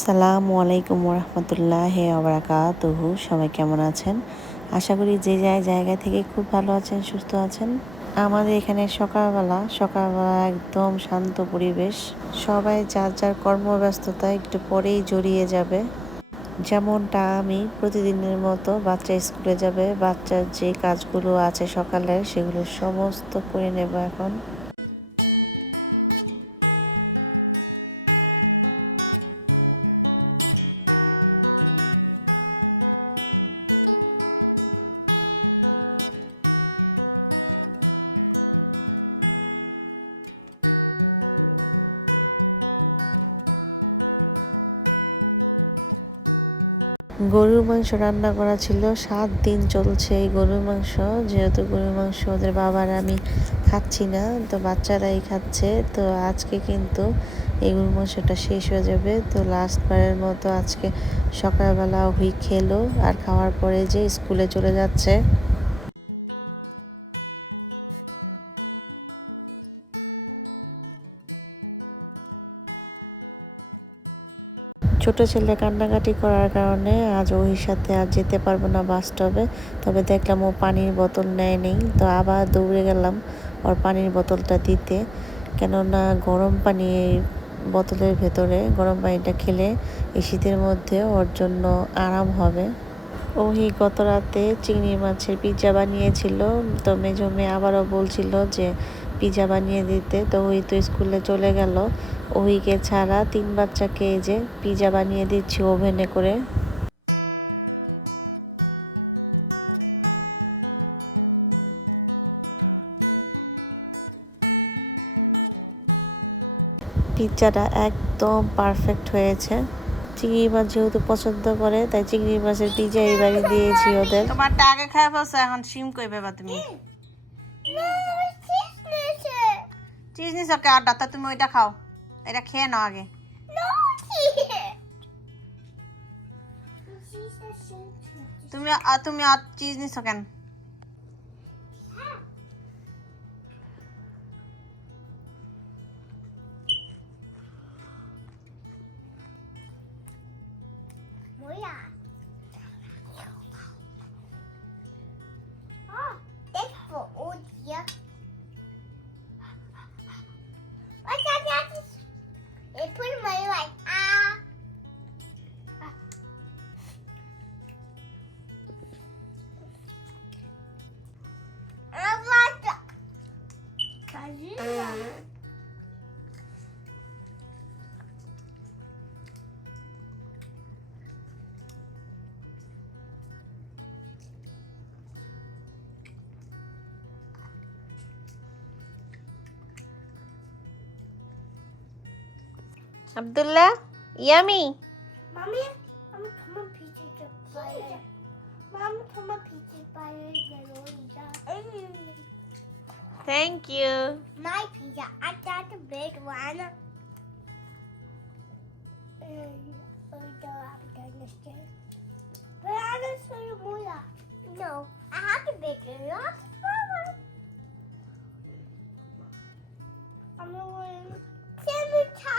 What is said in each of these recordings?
আসসালামু আলাইকুম ওরহমতুল্লাহি ওয়াবারাকাতুহু। সবাই কেমন আছেন? আশা করি যে জায়গা থেকে খুব ভালো আছেন, সুস্থ আছেন। আমাদের এখানে সকালবেলা একদম শান্ত পরিবেশ। সবাই যার যার কর্মব্যস্ততা একটু পরেই জড়িয়ে যাবে। যেমনটা আমি প্রতিদিনের মতো বাচ্চা স্কুলে যাবে, বাচ্চার যে কাজগুলো আছে সকালের সেগুলো সমস্ত করে নেব এখন। গরুর মাংস রান্না করা ছিল, 7 দিন চলছে এই গরুর মাংস। যেহেতু গরুর মাংস ওদের বাবার আমি খাচ্ছি না, তো বাচ্চারাই খাচ্ছে, তো আজকে কিন্তু এই গরুর মাংসটা শেষ হয়ে যাবে। তো লাস্টবারের মতো আজকে সকালবেলা ওই খেলো, আর খাওয়ার পরে যে স্কুলে চলে যাচ্ছে। ছোট ছেলে কান্নাকাটি করার কারণে আজ ওর সাথে আর যেতে পারবো না বাস স্টপে। তবে দেখলাম ও পানির বোতল নেয়নি, তো আবার দৌড়ে গেলাম ওর পানির বোতলটা দিতে। কেননা গরম পানি বোতলের ভেতরে গরম পানিটা খেলে এই শীতের মধ্যে ওর জন্য আরাম হবে। ওহি গত রাতে চিংড়ি মাছের পিৎজা বানিয়েছিল, তো মেজো মেয়ে আবারও বলছিল যে পিৎজা বানিয়ে দিতে। তো ওই তো স্কুলে চলে গেল। ওহিকে ছাড়া 3 বাচ্চাকে এই যে পিৎজা বানিয়ে দিচ্ছি ওভেনে করে। পিৎজাটা একদম পারফেক্ট হয়েছে। চিংড়ি মাছ যেহেতু পছন্দ করে, তাই চিংড়ি মাছের পিৎজা এবারে দিয়েছি ওদের। তোমারটা আগে খায় ফেলছো, এখন সিম কইবে বা তুমি চিজ নিছ কে আটা, তা তুমি ওইটা খাও, এটা খেয়ে নাও আগে। তুমি চিজ নিছ কেন? Abdullah, yummy. Mommy, I'm coming pizza fire. Mom, come on pizza fire. Thank you. My pizza, I got a big one. But I don't show you more. No, I have to bake it. I'm going to send me to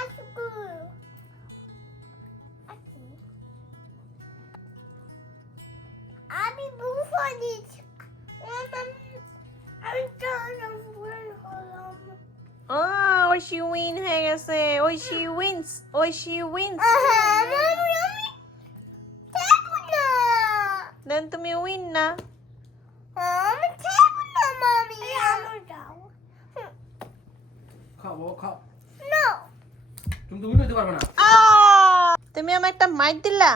I'll be blue for this. I'm trying to Oh, she win হয়ে গেছে। ওই she wins. ওই she wins. Then তুমি win না। খাও বাবা খাও। No. তুমি তো উইন হইতে পারবে না। তুমি আমার একটা মাইট দিলা,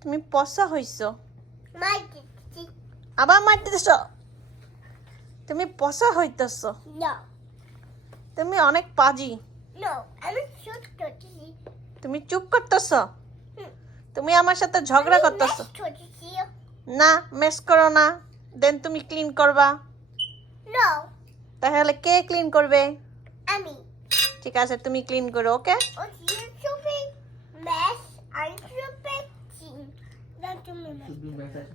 তুমি পসা হইছো। My আবার মাইট দিতেছো, তুমি পসা হইতেছো। No. তুমি অনেক পাজি। No. I'm a shoot cookie. তুমি চুপ করতেছো, তুমি আমার সাথে ঝগড়া করতেছো। না, মেস করো না। দেন তুমি ক্লিন করবা। No. তাহলে কে ক্লিন করবে? Ami. ঠিক আছে, তুমি ক্লিন করো, ওকে? Oh, you're shopping mess. I'm shopping tea. That's a mess. শুধু মেসেজ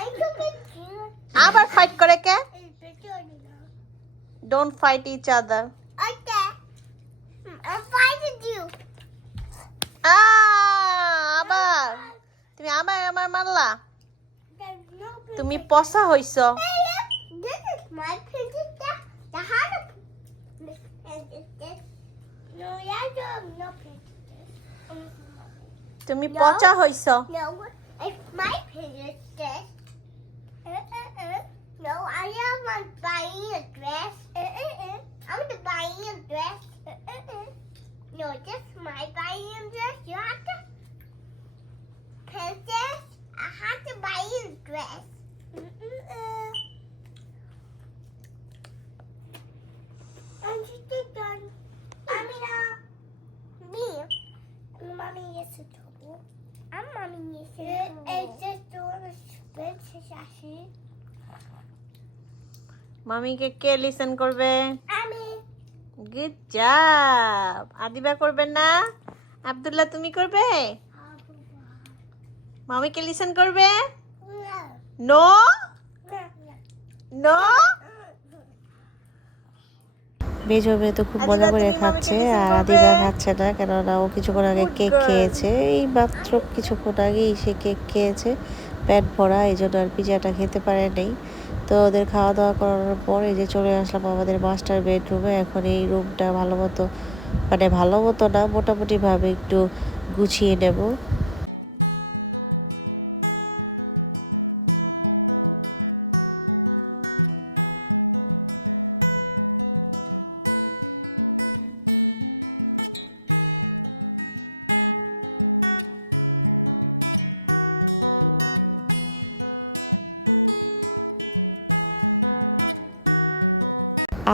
I'm shopping tea. আবার ফাইট করে কে? It's better now. Don't fight each other. Okay. I'm fighting you. আবার তুমি আবার আমার মারলা। There's no তুমি পচা হইছো। This is my princess. The heart of this princess. No, yeah, no princess. তুমি No. পচা হইছো। No, it's my princess. No, I am buying a dress. I'm buying a dress. No, just my buying a dress. You have to. Princess, I have to buy you a dress. And she did done. Me. Mommy is a trouble. I'm mommy is a trouble. It's just doing a split sashi. মামিকে কে listen করবে? আমি good job. Adiba করবে না? আব্দুল্লাহ তুমি করবে? মামিকে listen করবে? No no. মেজো মেয়ে তো খুব মজা করে খাচ্ছে, আর আদিবা খাচ্ছে না, কেননা ও কিছুক্ষণ আগে কেক খেয়েছে। এই মাত্র কিছুক্ষণ আগেই সে কেক খেয়েছে, পেট ভরা, এই জন্য আর পিজাটা খেতে পারে নাই। তো ওদের খাওয়া দাওয়া করানোর পর এই যে চলে আসলাম আমাদের মাস্টার বেডরুমে। এখন এই রুমটা ভালো মতো, মানে ভালো মতো না, মোটামুটিভাবে একটু গুছিয়ে নেব।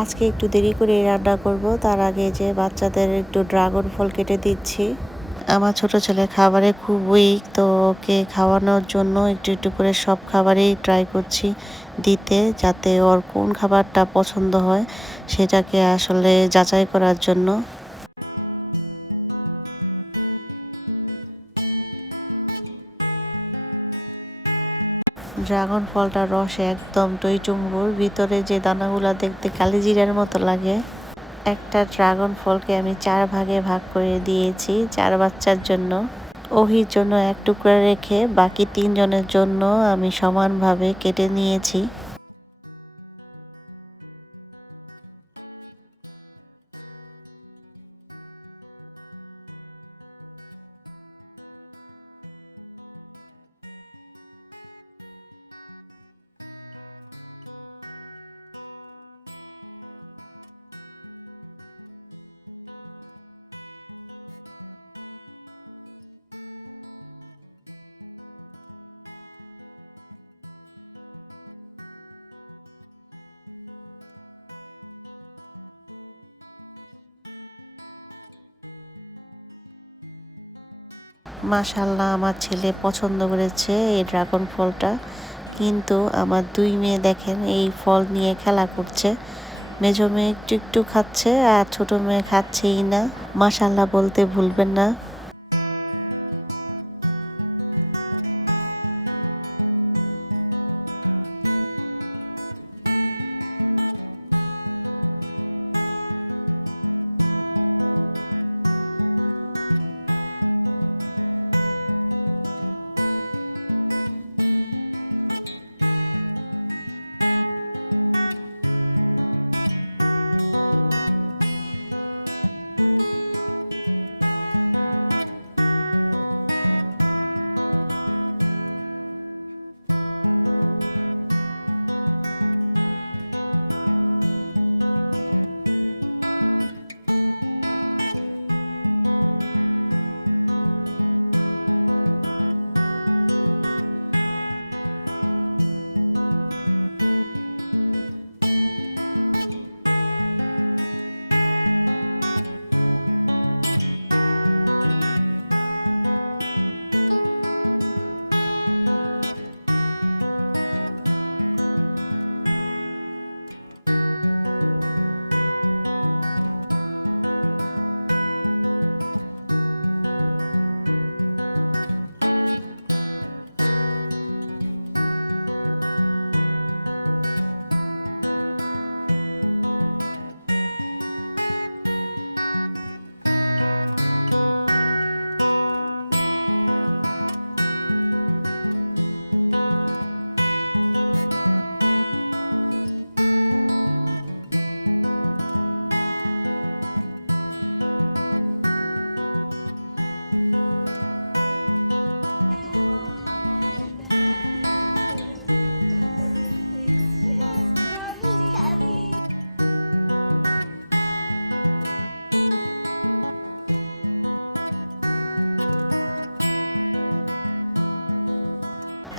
আজকে একটু দেরি করে রান্না করব, তার আগে যে বাচ্চাদের একটু ড্রাগন ফল কেটে দিচ্ছি। আমার ছোট ছেলে খাবারে খুব উইক, তো ওকে খাওয়ানোর জন্য একটু একটু করে সব খাবারেই ট্রাই করছি দিতে, যাতে ওর কোন খাবারটা পছন্দ হয় সেটাকে আসলে যাচাই করার জন্য। ড্রাগন ফলটার রসে একদম টইটুম্বুর, ভিতরে যে দানাগুলা দেখতে কালিজিরার মতো লাগে। একটা ড্রাগন ফলকে আমি 4 ভাগে ভাগ করে দিয়েছি 4 বাচ্চার জন্য। ওহির জন্য এক টুকরা রেখে বাকি 3 জনের জন্য আমি সমানভাবে কেটে নিয়েছি। মাশাআল্লাহ, আমার ছেলে পছন্দ করেছে এই ড্রাগন ফলটা, কিন্তু আমার 2 মেয়ে দেখেন এই ফল নিয়ে খেলা করছে। মেজো মেয়ে একটু একটু খাচ্ছে আর ছোট মেয়ে খাচ্ছেই না। মাশাআল্লাহ বলতে ভুলবেন না।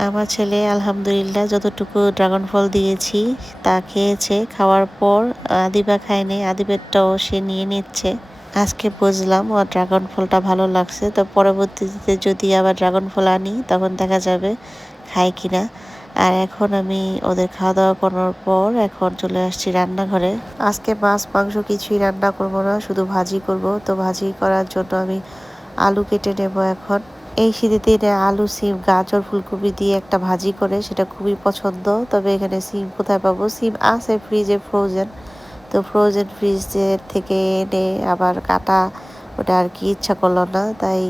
আমার ছেলে আলহামদুলিল্লাহ যতটুকু ড্রাগন ফল দিয়েছি তা খেয়েছে। খাওয়ার পর আদিবা খায়নি, আদিবেরটাও সে নিয়ে নিচ্ছে। আজকে বুঝলাম ওর ড্রাগন ফলটা ভালো লাগছে, তো পরবর্তীতে যদি আবার ড্রাগন ফল আনি তখন দেখা যাবে খায় কিনা। আর এখন আমি ওদের খাওয়া দাওয়া করার পর এখন চলে আসছি রান্নাঘরে। আজকে মাছ মাংস কিছুই রান্না করব না, শুধু ভাজি করব। তো ভাজি করার জন্য আমি আলু কেটে নেব এখন। এই শীতের দিনে আলু, সিম, গাজর, ফুলকপি দিয়ে একটা ভাজি করে সেটা খুবই পছন্দ। তবে এখানে সিম কোথায় পাবো? সিম আছে ফ্রিজে ফ্রোজেন, তো ফ্রোজেন ফ্রিজের থেকে এনে আবার কাটা ওটা আর কি ইচ্ছা করলো না, তাই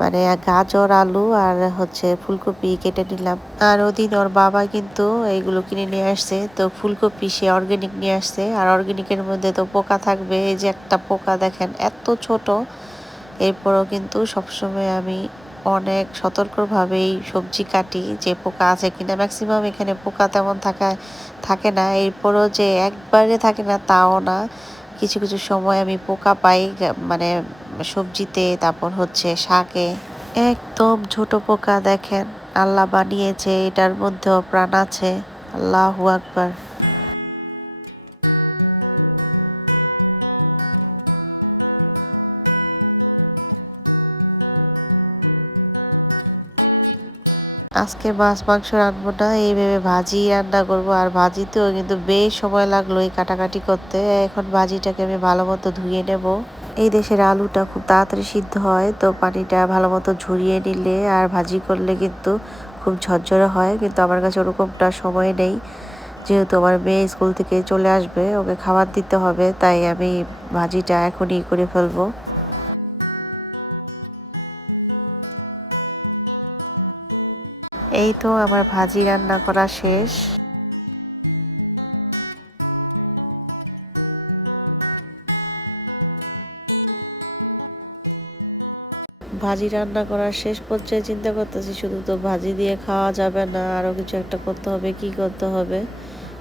মানে গাজর, আলু আর হচ্ছে ফুলকপি কেটে নিলাম। আর ওদিন ওর বাবা কিন্তু এইগুলো কিনে নিয়ে আসছে, তো ফুলকপি সে অর্গানিক নিয়ে আসছে। আর অর্গানিকের মধ্যে তো পোকা থাকবে, এই যে একটা পোকা দেখেন এত ছোট, এরপরও কিন্তু সবসময় আমি অনেক সতর্কভাবেই সবজি কাটি যে পোকা আছে কিনা। ম্যাক্সিমাম এখানে পোকা তেমন থাকে না, এরপরও যে একবারে থাকে না তাও না, কিছু কিছু সময় আমি পোকা পাই মানে সবজিতে, তারপর হচ্ছে শাকে। একদম ছোট পোকা দেখেন, আল্লাহ বানিয়েছে, এটার মধ্যেও প্রাণ আছে। আল্লাহু আকবার। আজকে মাছ মাংস রান্নবো না, এইভাবে ভাজি রান্না করব। আর ভাজিতেও কিন্তু বেশ সময় লাগলো এই কাটাকাটি করতে। এখন ভাজিটাকে আমি ভালো মতো ধুয়ে নেব। এই দেশের আলুটা খুব তাড়াতাড়ি সিদ্ধ হয়, তো পানিটা ভালো মতো ঝরিয়ে নিলে আর ভাজি করলে কিন্তু খুব ঝরঝরে হয়। কিন্তু আমার কাছে ওরকমটা সময় নেই, যেহেতু আমার মেয়ে স্কুল থেকে চলে আসবে, ওকে খাবার দিতে হবে, তাই আমি ভাজিটা এখনই করে ফেলবো। এই তো আমার ভাজি রান্না করা শেষ। ভাজি রান্না করার শেষ পর্যায়ে চিন্তা করতেছি শুধু তো ভাজি দিয়ে খাওয়া যাবে না, আরো কিছু একটা করতে হবে, কি করতে হবে।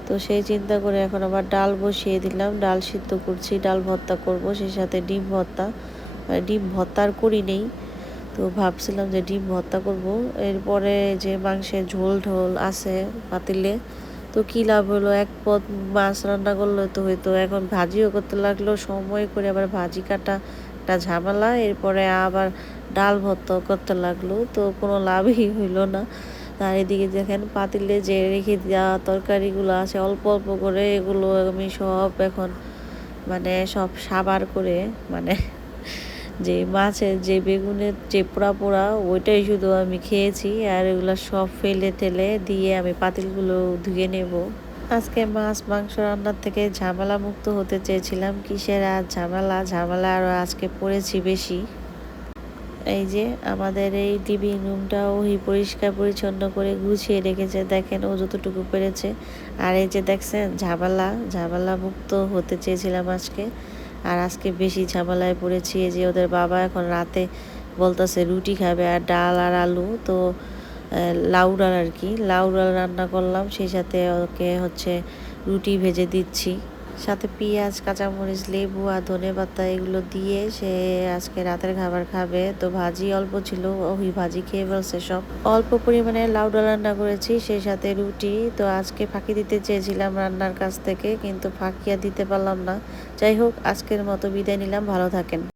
তো সেই চিন্তা করে এখন আবার ডাল বসিয়ে দিলাম, ডাল সিদ্ধ করছি, ডাল ভর্তা করব, সেই সাথে ডিম ভর্তা। ডিম ভর্তা আর করি নেই, তো ভাবছিলাম যে ডিম ভর্তা করব। এরপরে যে মাংসের ঝোল ঢোল আছে পাতিলে, তো কী লাভ হলো, এক পদ মাছ রান্না করলে তো হয়তো, এখন ভাজিও করতে লাগলো, সময় করে আবার ভাজি কাটা একটা ঝামেলা, এরপরে আবার ডাল ভর্তা করতে লাগলো, তো কোনো লাভই হইলো না। আর এদিকে দেখেন পাতিলে যে রেখে দেওয়া তরকারিগুলো আছে অল্প অল্প করে, এগুলো আমি সব এখন মানে সব সাবার করে মানে যে মাছের যে বেগুনের যে পোড়া পোড়া ওইটাই শুধু আমি খেয়েছি, আর এগুলো সব ফেলে টেলে দিয়ে আমি পাতিলগুলো ধুয়ে নেব। আজকে মাছ মাংস রান্নার থেকে ঝামেলা মুক্ত হতে চেয়েছিলাম, কিসের আর ঝামেলা আরও আজকে পড়েছি বেশি। এই যে আমাদের এই লিভিং রুমটা ওই পরিষ্কার পরিচ্ছন্ন করে গুছিয়ে রেখেছে, দেখেন ও যতটুকু পেরেছে। আর এই যে দেখছেন ঝামেলা মুক্ত হতে চেয়েছিলাম আজকে, আর আজকে বেশি ঝামেলায় পড়েছি। এই যে ওদের বাবা এখন রাতে বলতেছে রুটি খাবে আর ডাল আর আলু, তো লাউ ডাল আর কি, লাউ ডাল রান্না করলাম, সেই সাথে ওকে হচ্ছে রুটি ভেজে দিচ্ছি, সাথে পেঁয়াজ, কাঁচামরিচ, লেবু আর ধনেপাতা এগুলো দিয়ে সে আজকে রাতের খাবার খাবে। তো ভাজি অল্প ছিল, ওই ভাজি খেয়ে ফেলছে সব। অল্প পরিমাণে লাউ ডাল রান্না করেছি, সেই সাথে রুটি। তো আজকে ফাঁকি দিতে চেয়েছিলাম রান্নার কাছ থেকে, কিন্তু ফাঁকি আর দিতে পারলাম না। যাই হোক, আজকের মতো বিদায় নিলাম, ভালো থাকেন।